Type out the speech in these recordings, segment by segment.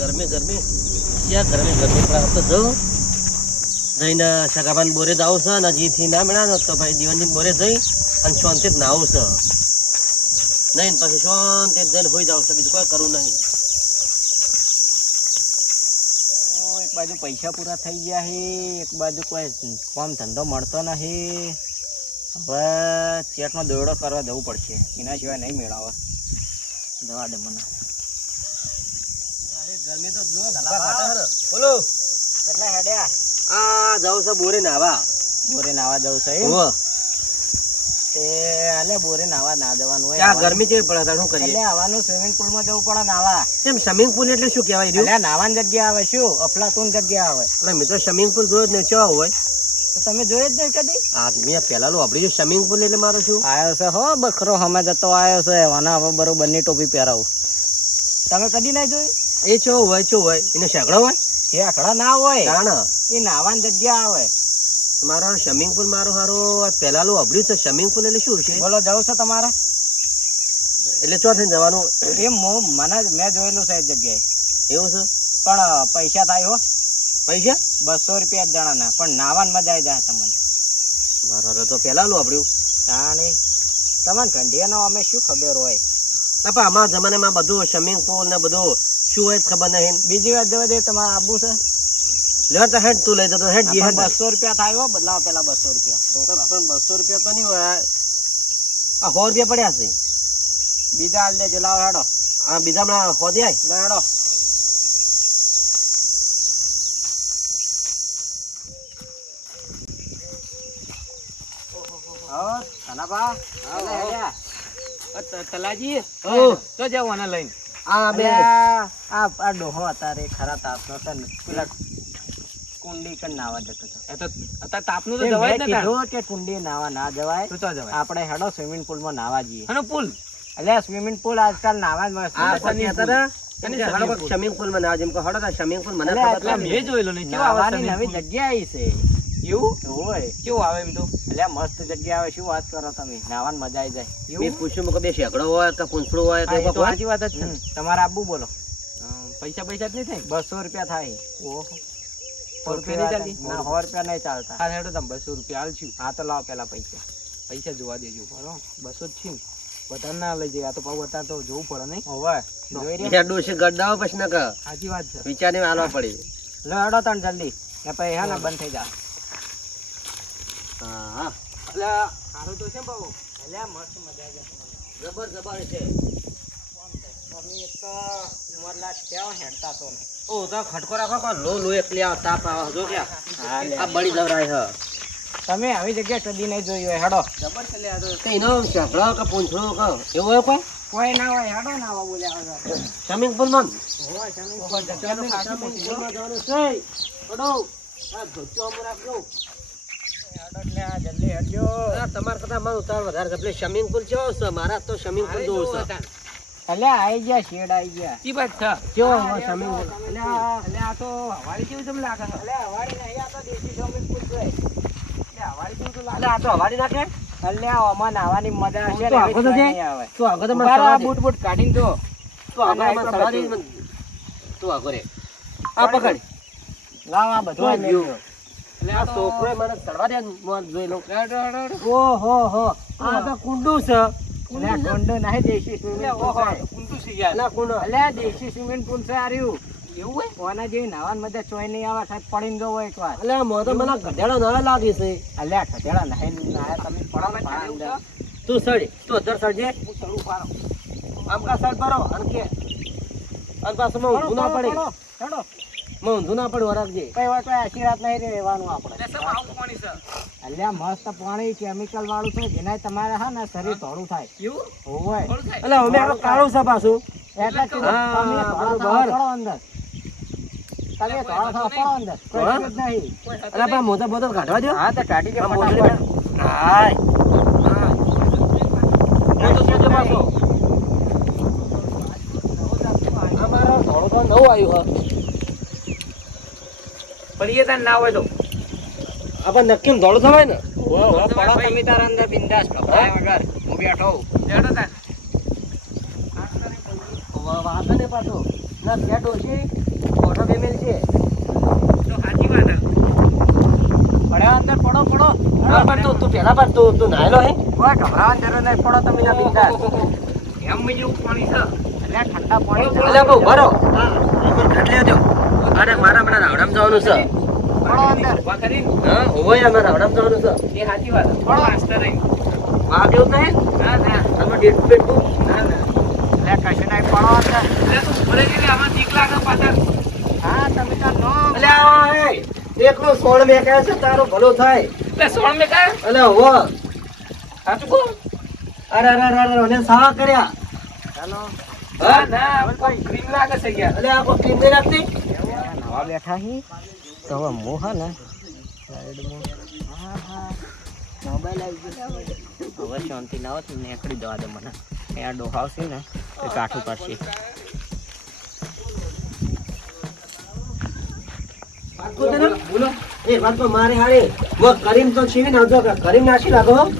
ગરમી ગરમી. ક્યાં ગરમી ગરમી? પણ આ જો જઈને સગાબાન બોરે જાવ છે ને જીથી ના મળ્યા તો ભાઈ દીવાની બોરે જઈ અને શાંતિ જ નાવું છે. નહીં પછી શાંતિ જઈને હોઈ જાવ છે, બીજું કોઈ કરવું નહીં. એક બાજુ પૈસા પૂરા થઈ ગયા છે એક બાજુ કોઈ કામ ધંધો મળતો નથી હવે ચેટનો દોરડો કરવા જવું પડશે, એના સિવાય નહીં મેળાવે. જવા દે મને. ગરમી તો જો બોલો. કેટલા હેડ્યા? આ જાવ છે બોરે નાવા. બોરે નાવા જાવ છે. તે આલે બોરે નાવા ના જવાનું હોય. ત્યાં ગરમી છે? પડે શું એટલે કરીએ આવવાનું સ્વિમિંગ પુલમાં જવું પડે નાવા. એમ સ્વિમિંગ પુલ એટલે શું કહેવાય રહ્યું? એટલે નાવાની જગ્યા આવે શું? અફલાતુન જગ્યા આવે. એટલે મિત્રો સ્વિમિંગ પુલ જોયો જ નહીં ચો હોય? તો તમે જોયે જ નહીં કદી? આ મેં પહેલા લો આપડી સ્વિમિંગ પુલ એટલે મારો શું? આવ્યો છે હો બખરો હમે જતો આવ્યો છે વાના હવે બરોબરની ટોપી પહેરાવું. તમે કદી નહીં જોયું? એ ચો હોય ચો હોય. એને શેકડો હોય? શેકડા ના હોય. કારણ એ નાવાની જગ્યા આવે. મારો સ્વિમિંગ પુલ મારો હારો પહેલા લો અભડ્યું છે સ્વિમિંગ પુલ એટલે શું છે? બોલો જવું છે તમારે? એટલે ચો થઈને જવાનું. એ હું મને મેં જોયેલું છે જગ્યાએ. એવું છે? પણ પૈસા થાય હો. પૈસા? બસો રૂપિયા જ જણાના. પણ નાવાની મજા આવી જાય તમને. મારો તો પહેલા લો અભડ્યું તાણી તમારે ઠંડીનો અમે શું ખબર હોય? પણ અમારા જમાનામાં બધું સ્વિમિંગ પુલ ને બધું શું હોય ખબર નહીં. બીજી વાત જવા દે તમારે આબુ છે? લે તો હેડ તું લઈ જતો હેડ જી હેડ. બસો રૂપિયા થાય બદલાવ પેલા બસો રૂપિયા. પણ બસો રૂપિયા તો નહીં હોય. આ સો રૂપિયા પડ્યા છે. બીજા હાલ દેજો લાવ હેડો. હા બીજા હમણાં સો દે હેડો. તલાજી. તો જવાના લઈને. આ બે આ આ ડોહો અત્યારે ખરા તાપનો છે ને પેલા કુંડી કન નાવા જતો હતો. એ તો અત્યારે તાપનું તો જવાય જ ને કે કુંડી નાવા ના જવાય. તો તો જવાય. આપણે હેડો સ્વિમિંગ પુલમાં નાવા જઈએ. અને પુલ. એટલે સ્વિમિંગ પુલ આજકાલ નાવા જ મસ્ત આ. Swimming pool. માં નાવા જેમ કે હડો સ્વિમિંગ પુલ મને ખબર મેં જોયેલો નહીં. કેવા આવે નાવાની swimming નવી જગ્યા આવી છે. એવું? હોય. કેવું આવે એમ તો? એટલે મસ્ત જગ્યા આવે શું વાત કરો તમે? નાવાની મજા આવી જાય. મેં પૂછ્યું કે બે શેકડો હોય કે પૂંછડું હોય કે હા, એ કોઈ તો હોય? સાચી વાત જ છે. તમારે આબુ બોલો. પૈસા પૈસા જ નહીં થાય? બસો રૂપિયા થાય. ઓહો. સો રૂપિયા નહીં ચાલતી? ના સો રૂપિયા નહીં ચાલતા. હા હેડો તમે બસો રૂપિયા હાલશું હા તો લાવો પેલા પૈસા. પૈસા જોવા દેજો. બરો બસો જ છે ને. વધારે ના લઈ જાય. આ તો પાછું વધારે તો જોવું પડે નહીં? હોવે. ત્યાં પછી ન કર સાચી વાત છે. વિચારને હાલવા પડે. લો હેડો તણ જલ્દી. ને પછી હે ને બંધ થઈ જા. હા. એટલે સારું તો છે ને બાબુ. એટલે મસ્ત મજા આવી જશે જબર જબર છે. તમે એક તો ઉંમરલાયક કેવો હેડતા તો ઓ તો ખટકો રાખો કો લો લો એકલી આ તાપ આવે. જો ક્યાં આ બળી જવરાય હ. તમે આવી જગ્યા કદી નહીં જોઈ હોય હેડો. જબર છે લે આ તો. તે એનો કે પૂંછડો કે એવું હોય કોઈ? કોઈ ના હોય હેડો ના હોય બોલ્યા. સ્વિમિંગ પુલમાં હોય મોટી છે. જવાનું છે. પડો. આ ધોચો એટલે આ જલ્દી હેડજો આ તમાર કરતા મારું ઉતાર વધારે છે. એટલે સ્વિમિંગ પુલ કેવો છે? મારા તો સ્વિમિંગ પુલ જોવું છે. હતા. આઈ ગયા શેડ આઈ ગયા. ઈ વાત છે. કેવો સ્વિમિંગ પુલ એટલે આ- આ તો હવારી કેવી તમને લાગે છે. એટલે હવાડી નહીં આ તો દેશી સ્વિમિંગ પુલ છે. એટલે હવારી કેવું તો લાગે. આ તો હવાડી નાખે? એટલે આમાં નાવાની મજા હશે તો ને તો આવે. તો આગળ તો દે. બૂટ બૂટ કાઢીને જો. તો આગળ આ મને નાખ્યો સવા દે બધું. મને. તું રે. આ પકડ. લાવ આ બધું તો આ મેલ્યો. એટલે આ છોકરો મને ચડવા દે મોન જોઈ લઉં. ઓ હેડો. હો. આ તો કુંડુ છે. એટલે ગોંડો નહીં દેશી સ્વિમિંગ ઓહો, છે છે યાર. ના કુંડુ. એટલે દેશી સ્વિમિંગ પુલ છે આ રહ્યું એવું હોય? ઓના જેવી નાવાની મજા ચોય નહીં આવે સાહેબ પડીને જોવો એકવાર. એટલે મો તો મને ગધેડો ના લાગે છે. એટલે ખદેડા નહીં તમે પડો. તું સડી તું અધર સડજે. હું ચડું ફારો. આમ કા સડ બરો અને કે અને પાછું પડે. ઊંધું ના પડે વરાગજે કઈ વાત તો રાત નહીં રહેવાનું આપણે. પાણી આ મસ્ત પાણી કેમિકલ વાળું છે જેના તમારે હા ને શરીર ધોળું થાય. એવું? થોડું થાય? એટલે અમે કાળું છે પાછું. એટલે જ હા, તમે ધોળા થાવ, બરોબર. પડો અંદર. તમે ધોળા થાવ, પડો અંદર. કોઈ નહીં. એટલે પા મોટા બોતલ કાઢવા દો હા તો કાઢી દે ફટાફટ. હાય હાય મોટો સોજો પાછો? અમારો થોડો તો નવું આવ્યું પડીએ તાર ના હોય તો. આપણ નક્કી ધોળું થવાય ને. પડો તમે તાર અંદર બિંદાસ ગભરાય વગર. હું બેઠો બેઠો તાર. વાંધો ને પાછો. ના ત્યાં ડોશી ફોટો ફેમેલ છે. તો સાચી વાત હે. પડ્યા અંદર પડો પડો. હા, પણ તું તું પહેલા પર તું તું નાયેલો હે. કોઈ ગભરાવાની જરૂર નહીં પડો તમે બિંદાસ. એમ બીજું પાણી છે. એટલે ઠંડા પાણી. એટલે બહુ ભરો ઉપર ખાટલી હતો અને મારા હમણાં રાવડામ જવાનું છે. એકલો સોળ મેં કહે છે તારું ભલું થાય. એટલે સોળ મેં કાંઈ એટલે હો સાચું અરે અરે અરે અરે કર્યા. ચાલો હા ના ક્રીમ લાગે છે યાર એટલે આ ક્રીમ નહીં રાખતી? નવા બેઠા હી તો હવે મોહ ને. સાઈડમાં હા હા મોબાઈલ આવી ગયો. હવે શાંતિ ના હોય તો નીકળી દવા દે મને. અહીંયા ડોહાવ છે ને એ કાઠું છે ને? બોલો. એ વાત તો મારે હારી. કરીમ તો છીવી નાખજો કે કરીમ નાખી લાગો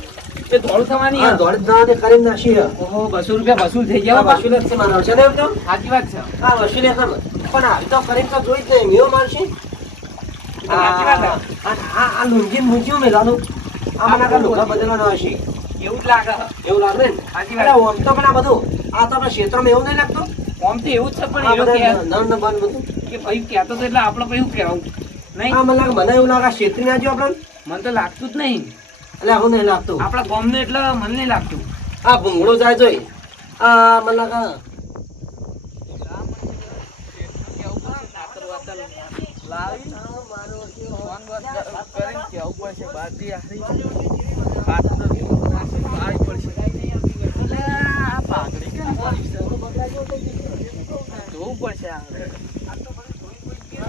એ ધોળ થવાની હા દોડ ના દે કરીમ નાખી હે. ઓહો બસો રૂપિયા વસૂલ થઈ ગયા વસૂલ જ છે માનવ છે ને એમ તો. સાચી વાત છે. આ વસૂલ એક પણ આવી તો કરીમ તો જોઈ જ નહીં સાચી વાત આ લુંગી મૂંઝ્યું મેલાનું. આ મને કાં લુગડા બદલવાનો હશે. એવું જ લાગે. એવું લાગે ને? સાચી વાત. ઓમ તો પણ આ બધું આ તો આપણા ક્ષેત્રમાં એવું નહીં લાગતું? આમ તો એવું જ છે પણ એ લોકો બધા કે- નર ને બન બધું. કે ભાઈ કહેતો તો એટલે આપણે પછી શું કહેવું. નહીં? મને લાગે મને એવું લાગે ક્ષેત્રી ના જો આપણે. મને તો લાગતું જ નહીં. એટલે આવું નહીં લાગતું. આપણા ગામને એટલે મને નહીં લાગતું. આ ભૂંગળો જાય જોઈ. આ મને લાગે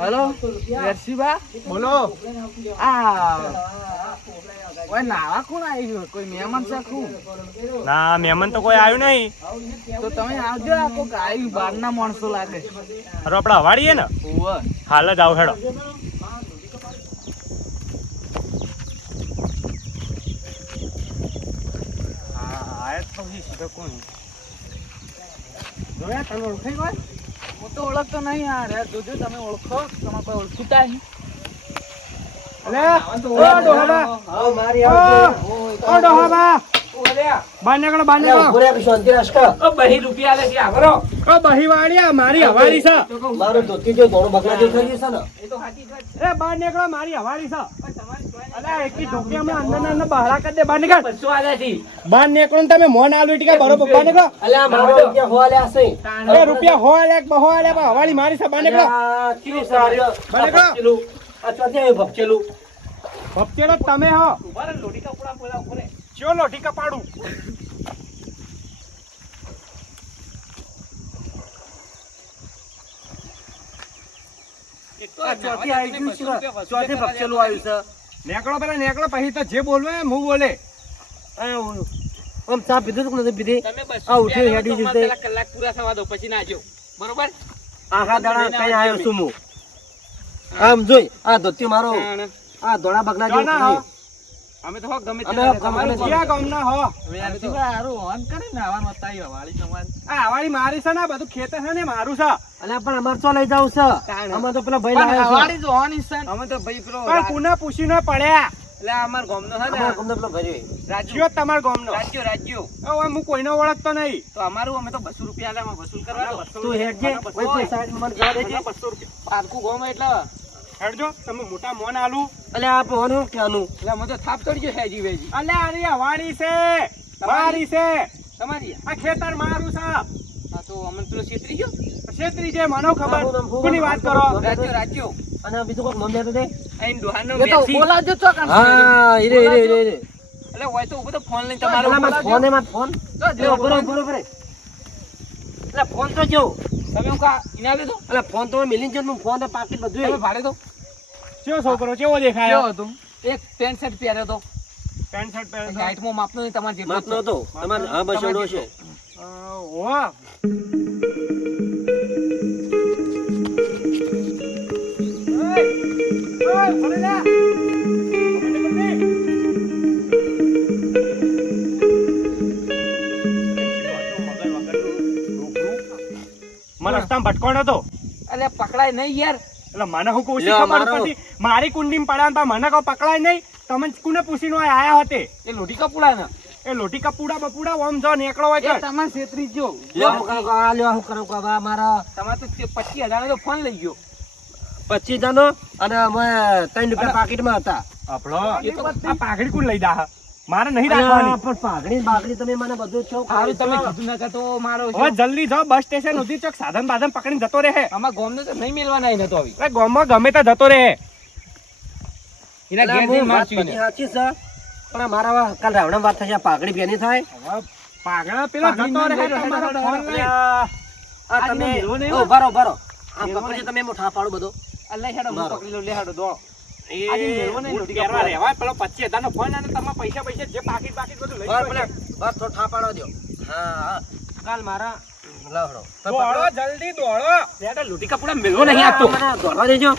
હેલો? રસીબા બોલો. આ કોઈ નાવા કોણ આવ્યું કોઈ મહેમાન છે ખું ના મહેમાન તો કોઈ આવ્યું નહીં. તો તમે આવજો આ કોક માણસો લાગે. અરે આપણે હવાડીએ ને? હાલ જ આવ હેડો. હા આયા તો સીધો કોણ? જોયા તમે ઓળખાઈ હું તો ઓળખતો નહીં યાર યાર જોજો તમે ઓળખો તમારે કોઈ ઓળખીતા નહીં. મારી હવારી છે. મારું ધોતી જો ધોળું બગલા જેવું છે ને? એ તો સાચી વાત છે. બાર નીકળો મારી હવારી છે. બાર નીકળ તમે મોન આલુ ટીકા બાર રૂપિયા હો આલ્યા બહો આલ્યા પણ મારી ભપચેલું. ચોથી આવ્યું ભપચેલું. ભપચેડો તમે હો ઊભા લોટી કપડા બોલા ઊભો ચો લોટી કપાડું એક તો આ ચોથી આવી ગયું છે. ચોથી ભપચેલું આવ્યું છે. નેકળો પેલા નેકળો. પછી તો જે બોલવે હું બોલે. આમ ચા પીધું નથી પીધી? આ ઉઠી હેડી જશે. કલાક પૂરા થવા દો પછી ના જો બરોબર? આખા દાડા કઈ આવ્યો છું હું. આમ જોઈ આ ધોતી મારો. આ ધોળા બગલા જેવું. અમે તો હો ગમે તે અમે કરે, ગમે તમારું તે ક્યાં ગામના હો. અમે તો- સારું ઓન કરીને આવવાનું હતા વાળી તમારે આ હવારી મારી છે ને બધું ખેતર છે ને મારું છે. અલ્યા પણ અમારે તો લઈ જાવ છે? અમે તો પેલા ભાઈ પણ લાવ્યા જો ઓન ઇસન અમે તો ભાઈ પેલો પણ પુના પૂછીને પડ્યા. એટલે અમાર ગામનો હે ને ગામનો પેલો ભાઈ રાજ્યો. તમાર ગામનો? રાજ્યો રાજ્યો. હવે હું કોઈનો ઓળખતો નહીં. તો અમારું અમે તો બસો રૂપિયા આલે, અમે વસૂલ કરવા. તું કોઈ મને જવા દેજે. પારકું ગામ એટલે. હેડજો તમે મોટા મોન આલુ. અલ્યા આ પોનું ક્યાંનું એટલે મને તો થાપ ગયો હેજી વેજી અલે આરી વાણી છે. મારી છે. તમારી? આ ખેતર મારું છે. હા તો અમને પેલો છેતરી ગયો? છેતરી છે મને ખબર. હું હું કોની વાત કરો? રાજ્યો રાજ્યો અને બીજું કોઈક નામ લેતું તે? અહીં ડોહાનો એ તો મેસી. બોલાવજો ચોકન હા હીરે હીરે હીરે હીરે એટલે હોય તો ઊભો તો ફોન લઈને તમારો ફોન એમાં ફોન? લે, ઊભો રહો, ઊભો રહો, ઊભો ફોન તો જો. તમે હું કા ઇના દેતો એટલે ફોન તો મિલિન છે ફોન તો બધું તમે ભાડે તો કેવો છોકરો કેવો દેખાય? કેવો તું એક પેન્ટ શર્ટ પહેર્યો તો પેન્ટ શર્ટ પહેર્યો તો હાઈટમાં માપનો નહીં તમારે જેટલો માપનો હતો. તમારે હા બસડો છે. ઓવા અરે ના મને રસ્તામાં ભટકોણ હતો. અલ્યા પકડાય નહીં યાર. એટલે મને હું કહું ખબર પડતી મારી. કુંડી પડ્યા મને કહો પકડાય નહીં. તમે કુને પૂછીને આયા હતે. એ લોટી કપૂડા ને એ લોટી કપુડા બપુડા ઓમ જો નીકળો હોય તમે છેતરી જો લ્યો હું કરું આ લ્યો હું કરું કે આ મારા. તમારે તો પચીસ હજાર નો ફોન લઈ ગયો. પચીસ નો અને અમે ત્રણ રૂપિયા પાકીટમાં હતા. આપણો પાઘડી કોણ લઈ દા મારે નહીં રાખવાની. પણ પાઘડી બાઘડી તમે મને બધું છો સારું તમે કીધું ના કાં મારો હવે જલ્દી જાઓ બસ સ્ટેશન સુધી ચોક સાધન બાધન પકડીને જતો રહે. આમાં ગોમને તો નહીં મેળવાના એને તો આવી. ગામમાં ગમે ત્યાં જતો રહે. એના ઘેર જઈને મારશું. સાચી સર પણ મારા કાલ રાવણા વાત થશે પાઘડી બેની થાય. પાઘડા પેલો જતો રહે તમારો ફોન. આ તમે ઓ, બરો રહો. આ પકડી તમે મોઠા પાડો બધો. આ હેડો. પકડી લઉં, લે હેડો, દોડો. એ આજે મેળવો નહીં, બૂટ લોટી પહેરવા કપડા. રહેવાય, પેલો 25,000 નો ફોન અને તમારા પૈસા પૈસા જે પાકીટ બધું લઈ બસ ગયો પેલા છે. બસ થોડો ઠા પાડો દ્યો. હા હા. કાલ મારા લાવડો તમે દોડો પકડો. જલ્દી દોડો લે કપડા મેળવો નહીં આપતો દોડવા દેજો